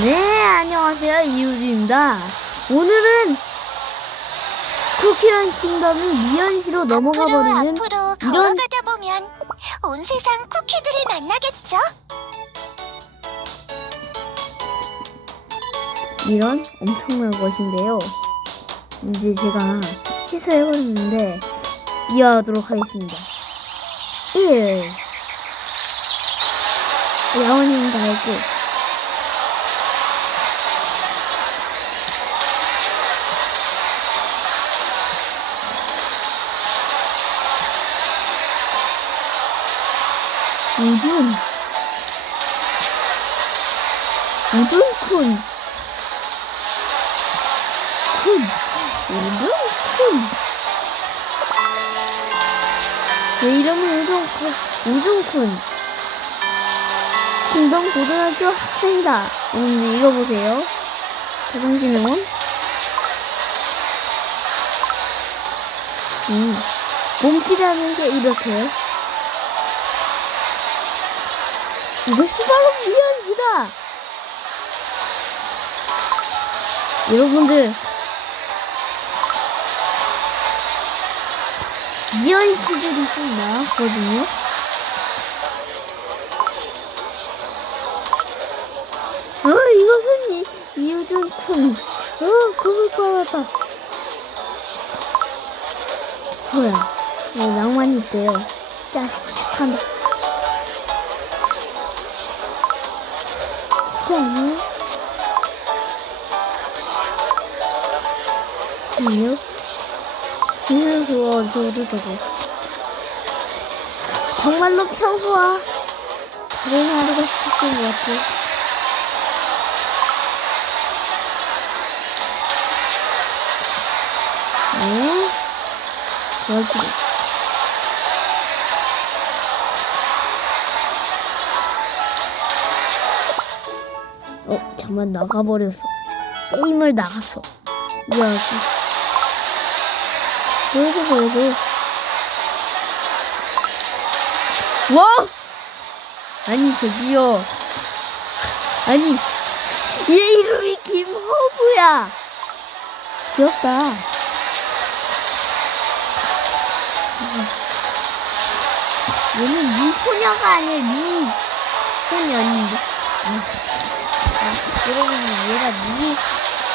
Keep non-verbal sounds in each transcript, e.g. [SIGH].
네, 안녕하세요. 이우주입니다. 오늘은 쿠키런 킹덤이 미연시로 넘어가 앞으로 버리는 앞으로 이런- 걸어가다 보면 온 세상 쿠키들을 만나겠죠? 이런 엄청난 것인데요. 이제 제가 시술해버렸는데 이어하도록 하겠습니다. 1 야원님 다 했고 우준 우준쿤. 쿤. 우준쿤. 왜 이름은 우준쿤 우준쿤. 킹덤 고등학교 학생이다. 오늘 읽어보세요. 도성진흥원? 음 몸치라는 게 이렇대요 이것이 바로 미연시다. 여러분들 미연시들이 좀 나왔거든요. 어 이것은 이, 이우준쿤 어 그걸 꺼놨다. 뭐야? 왜 낭만 있대요. 자식 축한다 진짜 아니에요? 아니요? 이는 그거 저도 저거 정말로 평소와 다른 하루가 시작된 것 같아 네? 그렇 잠만 나가버렸어. 게임을 나갔어. 이야기. 보여줘, 보여줘. 와! 아니, 저기요. 아니, 얘 이름이 김허브야. 귀엽다. 얘는 미소녀가 아니라 미소년인데. 여러분, 얘가 미,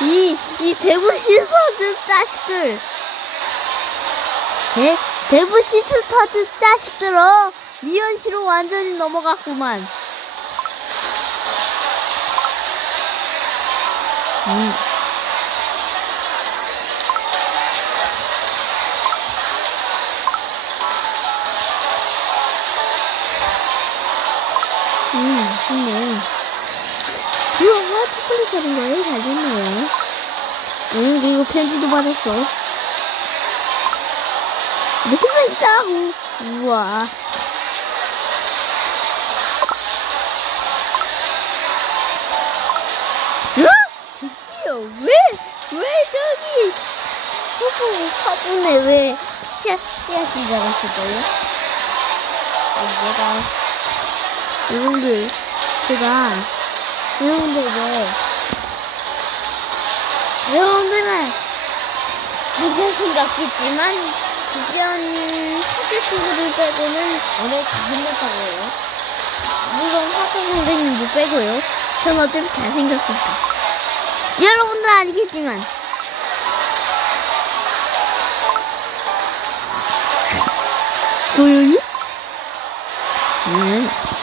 이, 이 데브시스터즈 자식들. 제, 데브시스터즈 자식들어. 미연시로 완전히 넘어갔구만. 음. 음, 하는 거예요? 잘 됐네요. 응, 그리고 편지도 받았어. 이렇게 써있다고. 우와. 어? 저기요, 왜, 왜 저기, 화분, 화분에 왜 씨앗, 씨앗이 자랐을까요? 얘가, 여러분들, 제가, 여러분들에게, 여러분들은 한잘 생각했지만, 주변 학교 친구들 빼고는 저를 잘생겼다고 해요. 물론 학교 선생님도 빼고요. 전 어차피 잘생겼으니까. 여러분들 아니겠지만. 조용히? 응. 야,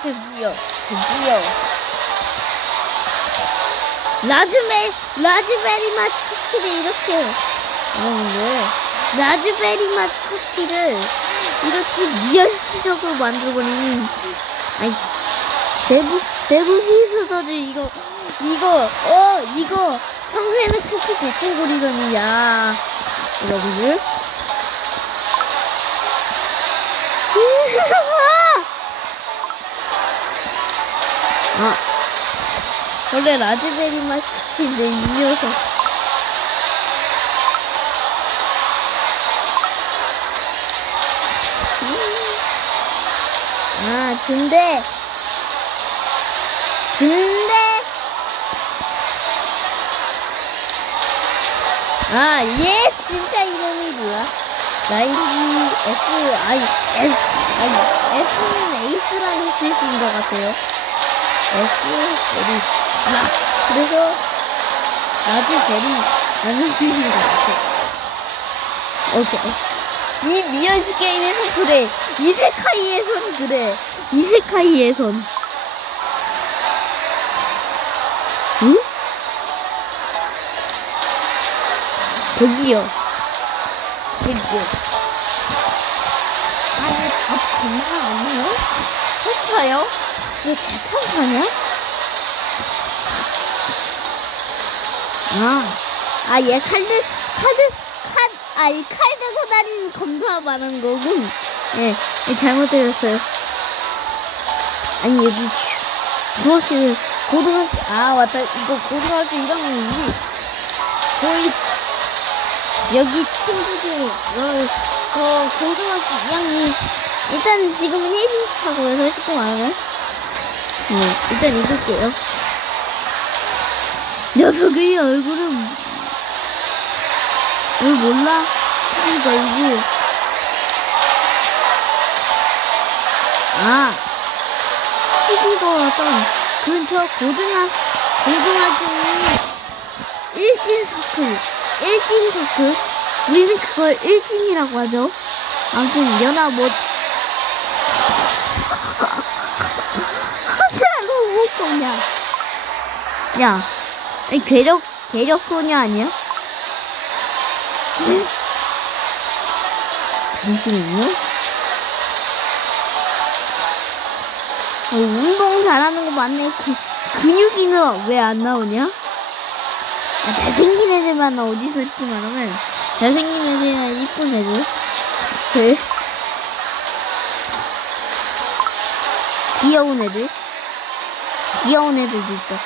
저기요, 저기요. 라즈베, 라즈베리 맛 쿠키를 이렇게, 여러분들, 라즈베리 맛 쿠키를 이렇게 미연시적으로 만들어버리는, 아이, 대부, 대부시스터즈 이거, 이거, 어, 이거, 평소에는 쿠키 대충 고리더니, 야, 여러분들. 아. 원래 라즈베리 맛인데 이 녀석. 아, 근데. 근데. 아, 얘 진짜 이름이 뭐야? 나인디 S, 아니, S, 아니, S는 에이스라는 뜻인 것 같아요. S, 베리. 라, 그래서, 라즈베리라는 뜻인 것 같아. 오케이. 이 미연시 게임에선 그래. 이세카이에선 그래. 이세카이에선. 응? 저기요. 저기요. 아, 이밥 검사 아니에요? 검사요? 이거 재판사냐? 아, 아, 얘 칼들, 카드, 칼, 아, 이 칼 들고 다니는 검사 말하는 거군. 예, 예, 잘못 들었어요. 아니, 여기, 중학교, 고등학교, 아, 맞다. 이거 고등학교 1학년이지. 거의, 여기 친구들, 어, 저 고등학교 2학년, 일단 지금은 1인 차고요, 솔직히 말하면. 네, 일단 읽을게요. 녀석의 얼굴은 왜 몰라? 시비 걸고 아 시비 걸었던 근처 고등학 고등학교인 일진 서클 일진 서클 우리는 그걸 일진이라고 하죠 아무튼 연아 뭐 거냐 야이 괴력 괴력 소녀 아니야? 잠시만요. 어, 운동 잘하는 거 맞네. 그, 근육이는 왜 안 나오냐? 아, 잘생긴 애들만 어디 솔직히 말하면 잘생긴 애들이나 이쁜 애들. 그 귀여운 애들. 귀여운 애들도 있다.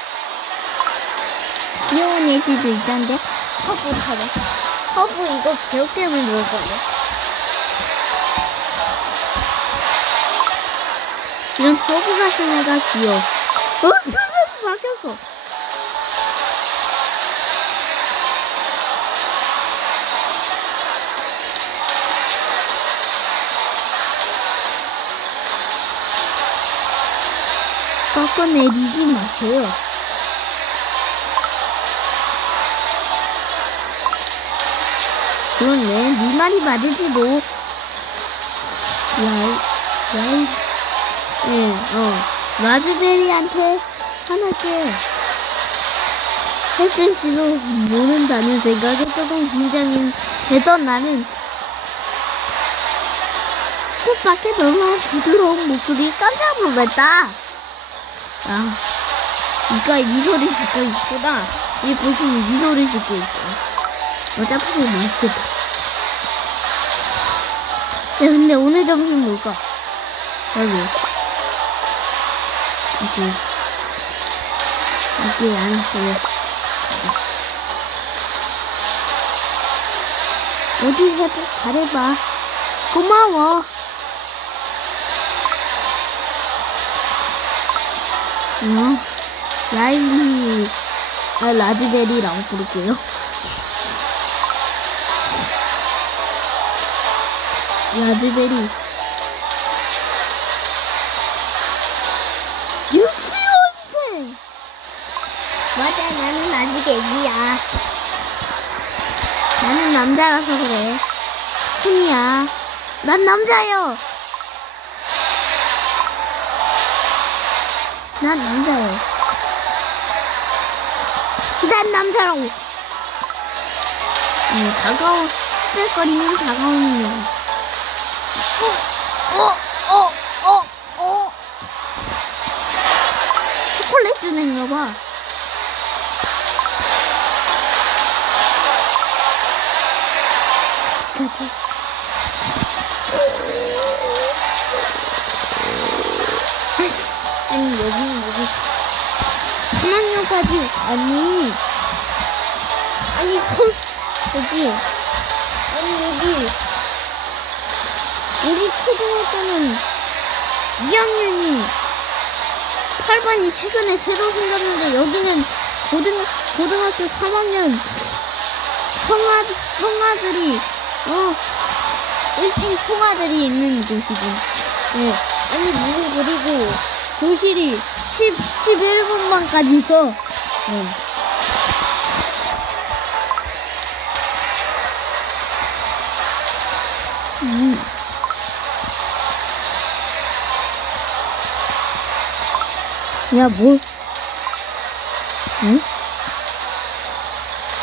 귀여운 애들도 있던데 허브처럼. 허브 이거 개웃게임을 넣을 거예요. 이런 허브 같은 애가 귀여워. 어, 표정이 바뀌었어. 꺾어내리지 마세요. 그렇네. 네 말이 맞을지도. 와이, 와이. 예, 어. 라즈베리한테 하나씩 했을지도 모른다는 생각에 조금 긴장이 되던 나는 뜻밖의 너무 부드러운 목소리 깜짝 놀랐다. 아, 이가 미소를 짓고 있구나. 이 보시면 미소를 짓고 있어요. 어차피 맛있겠다. 야, 근데 오늘 점심 뭘까? 여기. 이렇게. 이렇게 안. 가자. 어디 해봐, 잘해봐. 고마워. 어, 라일리, 아, 라즈베리라고 부를게요. 라즈베리. 유치원생! 맞아 나는 아직 애기야. 나는 남자라서 그래. 순이야. 난 남자요 난 남자요 난 남자라고 음, 다가오 빽거리면 다가오는 거 어, 어, 어, 어. 초콜릿 주는가 봐. 여기는 무슨 7번까지? 아니. 아니 선 여기. 아니 여기. 우리 초등학교는 2학년이 8반이 최근에 새로 생겼는데 여기는 고등 고등학교 3학년 형아 형아들이 어 일진 형아들이 있는 곳이고. 예. 아니 무슨 그리고 교실이 10 11분만까지 있어 예. 음. 야, 뭘? 응?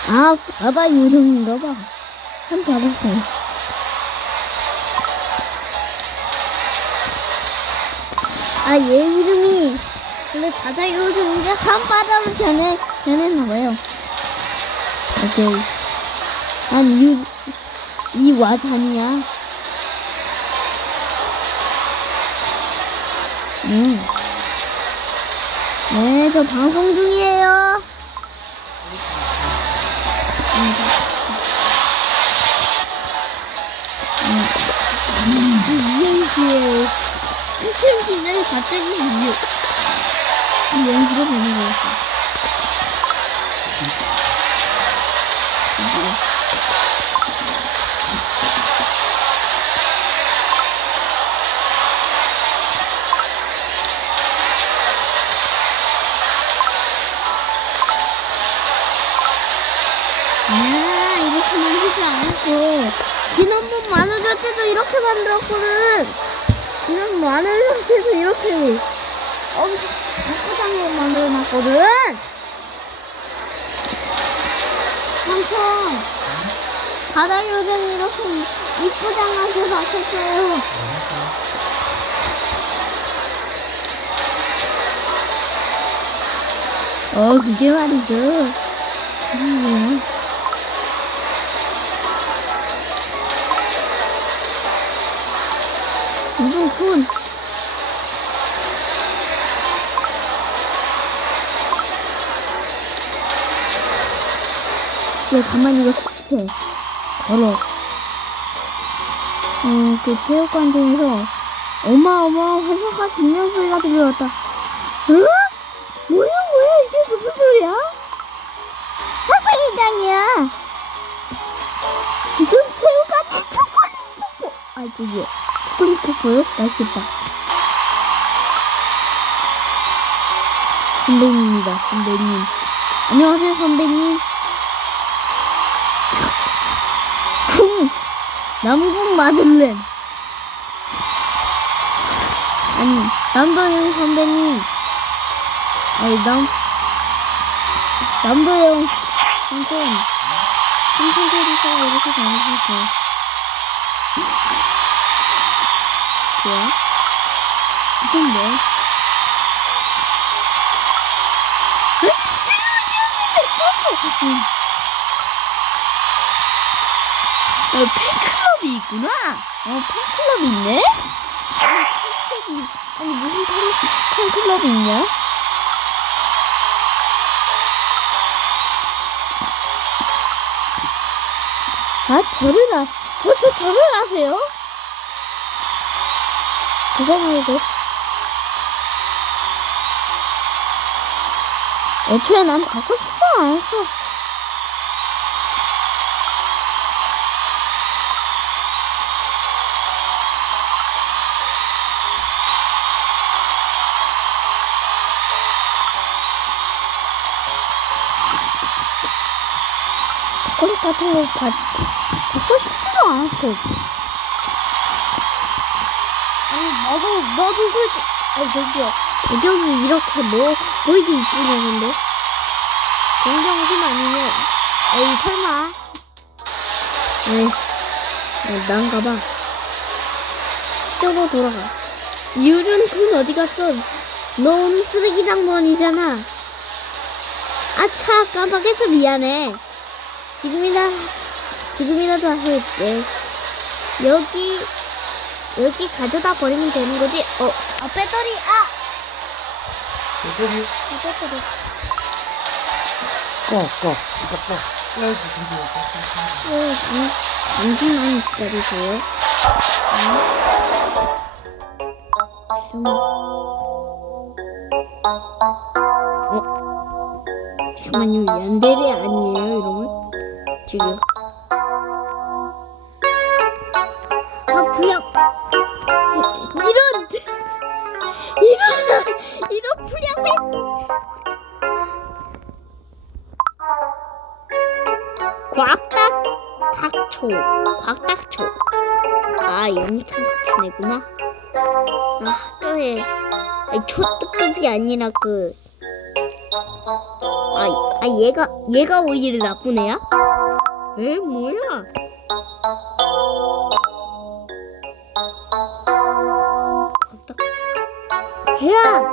아, 바다 요정인가 봐. 한 받았어. 아, 얘 이름이 원래 바다 요정인데 한 바다로 변해, 변했나봐요. 오케이. 난 이, 이 와잔이야. 음. 네, 저 방송 중이에요. 이행시에 추천시를 갑자기 이유 이행시가 되는 거였어. 아, 이렇게 만들지 않았고. 지난번 만화줄 때도 이렇게 만들었거든. 지난번 만화줄 때도 이렇게 엄청 이쁘장하게 만들어놨거든. 삼촌, 바다 요정 이렇게 이- 이쁘장하게 바꿨어요. 어, 그게 말이죠. 음. 큰. 야, 잠만 이거 스킵해. 걸어. 음, 그 체육관 중에서 어마어마한 환상과 비명 소리가 들려왔다. 응? 뭐야, 뭐야, 이게 무슨 소리야? 학생회장이야. 지금 새우같이 초콜릿 뽀뽀. 아, 저기요. 뽀뽀요? 맛있겠다. 선배님이다, 선배님. 안녕하세요, 선배님. 쿵! 남궁 마들렌. 아니, 남도영 선배님. 아니, 남, 남도영 삼촌. 삼촌 캐릭터가 이렇게 잘생겼어. 뭐야? 무슨 뭐? 아니, 실물이었는데 껐어! 응. 어, 팬클럽이 있구나. 어, 팬클럽이 있네? 아니, 팬클럽이, 아니, 무슨 팬, 팬클럽이 있냐? 아, 저를 아, 저, 저, 저를 아세요? 이상하게도. 애초에 난 갖고 싶지 않았어. 초콜릿 같은 거 받, 받고 싶지도 않았어. 아니, 너도, 솔직히, 아니, 저기요. 배경이 이렇게 뭐, 보이게 이쁘냐는데? 동정심 아니면, 에이, 설마. 에이, 에이 난가 봐. 학교로 돌아가. 군 어디 갔어? 너 오늘 쓰레기 당번이잖아. 아차, 깜빡해서 미안해. 지금이라 지금이라도 할게. 여기 여기 가져다 버리면 되는 거지. 어, 아 배터리 아, 배터리 아 배터리. 꺼, 꺼. 이따 꺼. 꺼야지, 꺼. 어, 잠, 잠시만 기다리세요. 음. 어? 잠깐만요, 연대리 아니에요, 이러면? 지금. [LAUGHS] 이런! 이런 불량맨! 곽딱! 탁초, 곽닥초. 아, 영창 같은 애구나. 아, 학교에 아니, 초특급이 아니라 그. 아, 아, 얘가 얘가 오히려 나쁜 애야? 에, 뭐야? 部屋。